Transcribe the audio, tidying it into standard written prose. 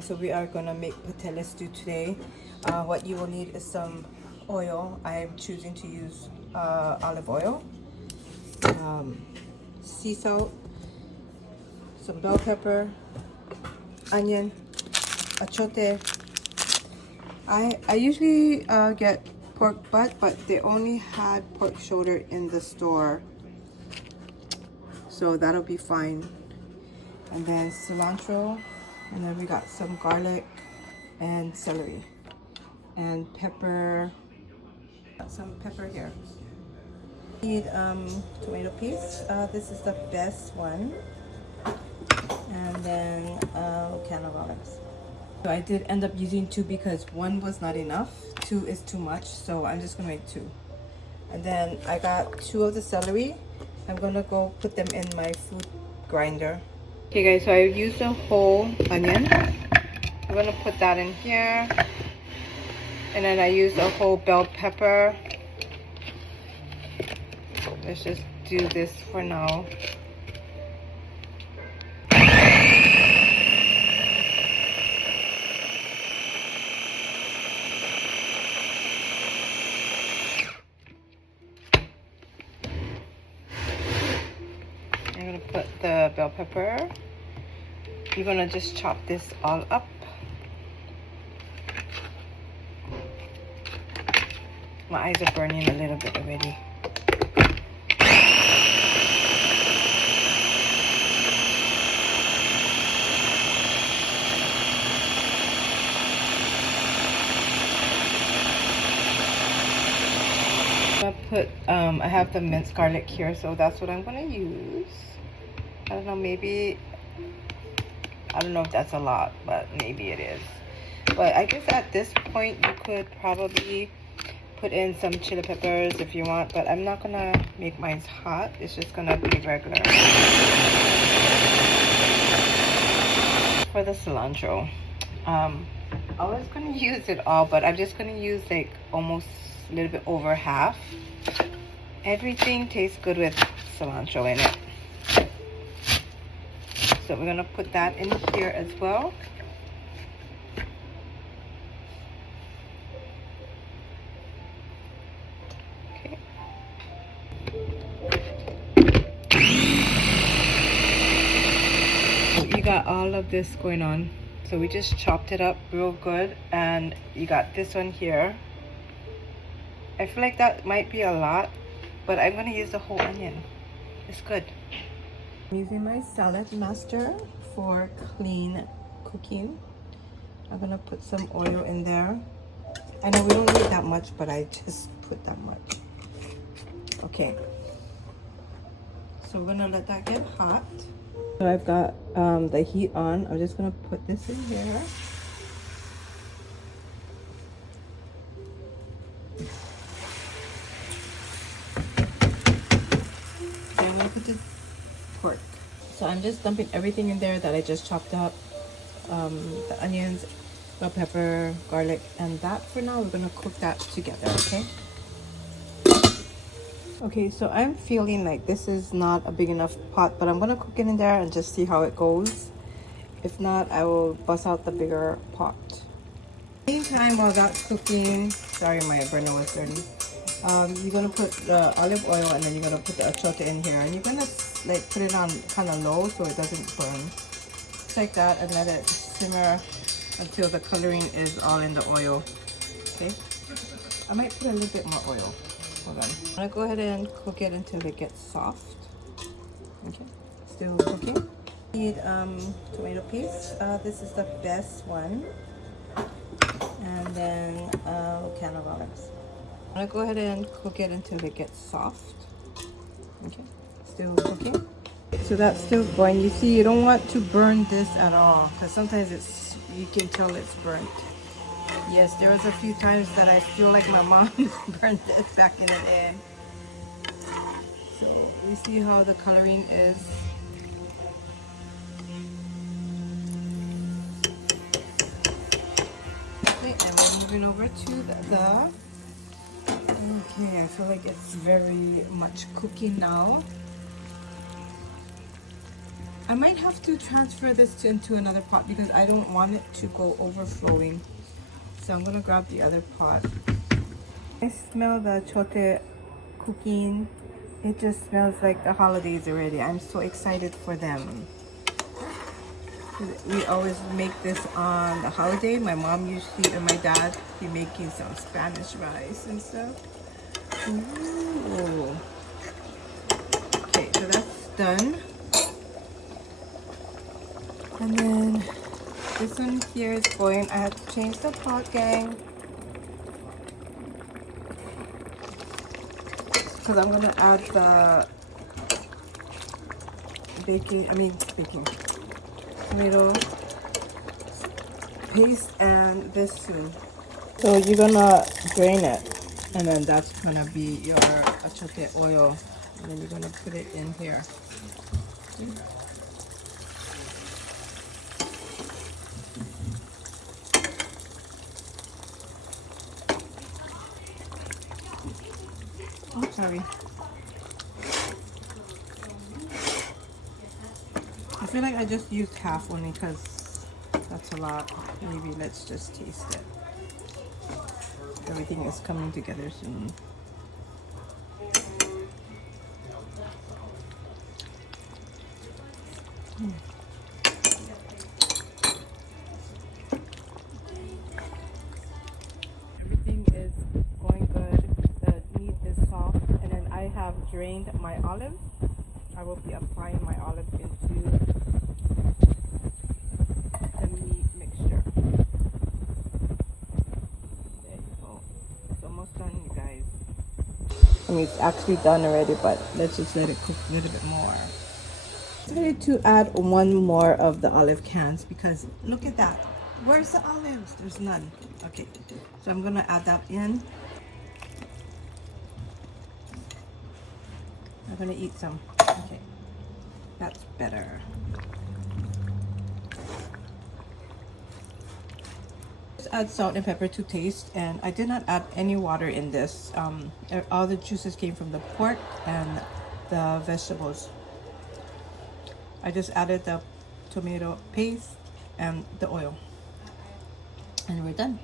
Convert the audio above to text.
So we are gonna make pastele stew today. What you will need is some oil. I am choosing to use olive oil, sea salt, some bell pepper, onion, achote. I usually get pork butt, but they only had pork shoulder in the store, so that'll be fine. And then cilantro, and then we got some garlic and celery and pepper. Got some pepper here. Need tomato paste. This is the best one. And then a can of olives. So I did end up using 2 because 1 was not enough. 2 is too much, so I'm just gonna make 2. And then I got 2 of the celery. I'm gonna go put them in my food grinder. Okay guys, so I used a whole onion. I'm gonna put that in here. And then I used a whole bell pepper. Let's just do this for now. I'm gonna put the bell pepper. You're gonna just chop this all up. My eyes are burning a little bit already. I have the minced garlic here, so that's what I'm gonna use. I don't know, maybe, I don't know if that's a lot, but maybe it is. But I guess at this point you could probably put in some chili peppers if you want, but I'm not gonna make mine hot. It's just gonna be regular. For the cilantro, I was gonna use it all, but I'm just gonna use like almost a little bit over half. Everything tastes good with cilantro in it. So we're gonna put that in here as well. Okay. So you got all of this going on. So we just chopped it up real good, and you got this one here. I feel like that might be a lot, but I'm gonna use the whole onion. It's good. I'm using my salad master for clean cooking. I'm gonna put some oil in there. I know we don't need that much, but I just put that much. Okay. So we're gonna let that get hot. So I've got the heat on. I'm just gonna put this in here. I'm gonna put the pork. So I'm just dumping everything in there that I just chopped up. The onions, bell pepper, garlic, and that for now we're gonna cook that together, okay? Okay, so I'm feeling like this is not a big enough pot, but I'm gonna cook it in there and just see how it goes. If not, I will bust out the bigger pot. Meantime, while that's cooking, sorry my burner was dirty. You're gonna put the olive oil, and then you're gonna put the achote in here, and you're gonna like put it on kind of low so it doesn't burn. Just like that, and let it simmer until the coloring is all in the oil. Okay, I might put a little bit more oil. Hold on. I'm gonna go ahead and cook it until it gets soft. Okay, still cooking. Need tomato paste. This is the best one. And then a can of olives. I'm gonna go ahead and cook it until it gets soft. Okay, still cooking. So that's still going. You see, you don't want to burn this at all, because sometimes you can tell it's burnt. Yes, there was a few times that I feel like my mom burned this back in the day. So you see how the coloring is. Okay, and we're moving over to the okay, I feel like it's very much cooking now. I might have to transfer this into another pot because I don't want it to go overflowing. So I'm gonna grab the other pot. I smell the chote cooking. It just smells like the holidays already. I'm so excited for them. We always make this on the holiday. My mom usually and my dad be making some Spanish rice and stuff. Ooh. Okay, so that's done. And then this one here is going. I had to change the pot, gang, because I'm gonna add the baking tomato paste and this soon. So you're gonna drain it, and then that's gonna be your achote oil, and then you're gonna put it in here. Oh, sorry. I feel like I just used half only because that's a lot. Maybe let's just taste it. Everything is coming together soon. Everything is going good. The meat is soft, and then I have drained my olives. I will be applying my olives into the meat mixture. There you go. It's almost done, you guys. I mean, it's actually done already, but let's just let it cook a little bit more. I decided to add one more of the olive cans because look at that. Where's the olives? There's none. Okay, so I'm gonna add that in. I'm gonna eat some. Okay, that's better. Just add salt and pepper to taste, and I did not add any water in this. All the juices came from the pork and the vegetables. I just added the tomato paste and the oil, and we're done.